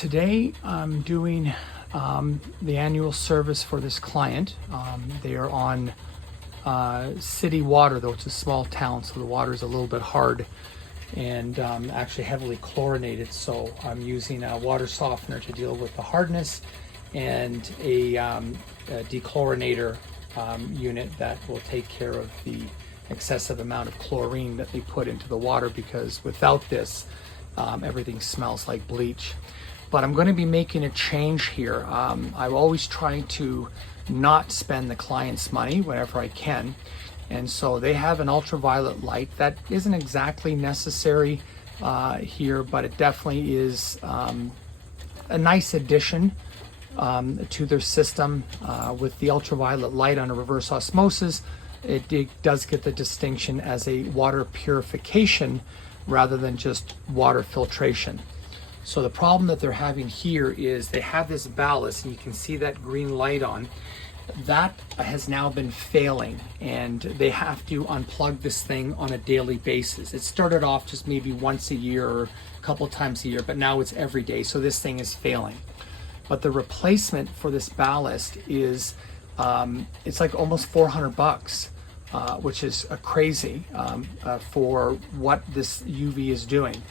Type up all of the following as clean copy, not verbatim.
Today I'm doing the annual service for this client. They are on city water, though it's a small town, so the water is a little bit hard and actually heavily chlorinated. So I'm using a water softener to deal with the hardness and a dechlorinator unit that will take care of the excessive amount of chlorine that they put into the water, because without this everything smells like bleach. But I'm going to be making a change here. I'm always trying to not spend the client's money whenever I can, and so they have an ultraviolet light that isn't exactly necessary here, but it definitely is a nice addition to their system. With the ultraviolet light on a reverse osmosis, it does get the distinction as a water purification rather than just water filtration. So the problem that they're having here is they have this ballast, and you can see that green light on. That has now been failing, and they have to unplug this thing on a daily basis. It started off just maybe once a year or a couple times a year, but now it's every day, so this thing is failing. But the replacement for this ballast is, it's like almost 400 bucks, which is crazy for what this UV is doing.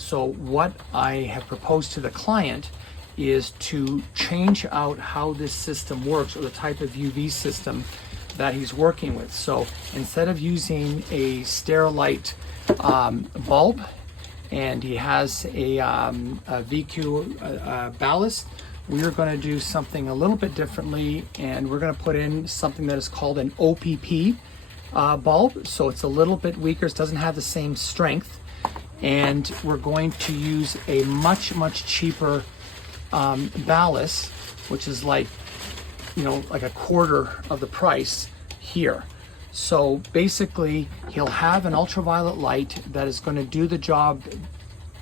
So what I have proposed to the client is to change out how this system works, or the type of UV system that he's working with. So instead of using a Sterilite bulb, and he has a VQ ballast, we're going to do something a little bit differently, and we're going to put in something that is called an OPP bulb. So it's a little bit weaker, it doesn't have the same strength, and we're going to use a much cheaper ballast, which is like a quarter of the price here. So basically he'll have an ultraviolet light that is going to do the job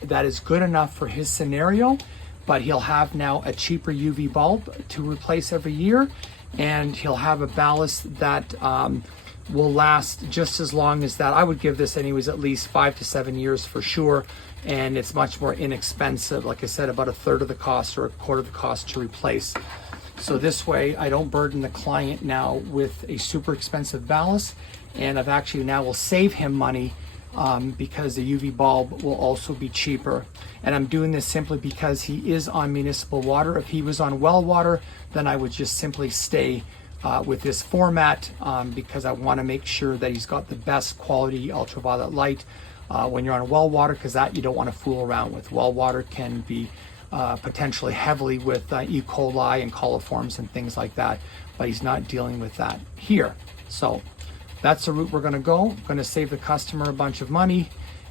that is good enough for his scenario, but he'll have now a cheaper UV bulb to replace every year, and he'll have a ballast that will last just as long as that. I would give this anyways at least 5 to 7 years for sure, and it's much more inexpensive. Like I said, about a third of the cost or a quarter of the cost to replace. So this way I don't burden the client now with a super expensive ballast, and I've actually now will save him money because the UV bulb will also be cheaper. And I'm doing this simply because he is on municipal water. If he was on well water, then I would just simply stay with this format, because I want to make sure that he's got the best quality ultraviolet light when you're on well water, because that you don't want to fool around with. Well water can be potentially heavily with E. coli and coliforms and things like that, but he's not dealing with that here. So that's the route we're going to go. I'm going to save the customer a bunch of money,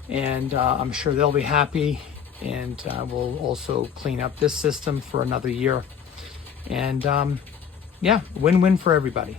and I'm sure they'll be happy, and we'll also clean up this system for another year. And yeah, win-win for everybody.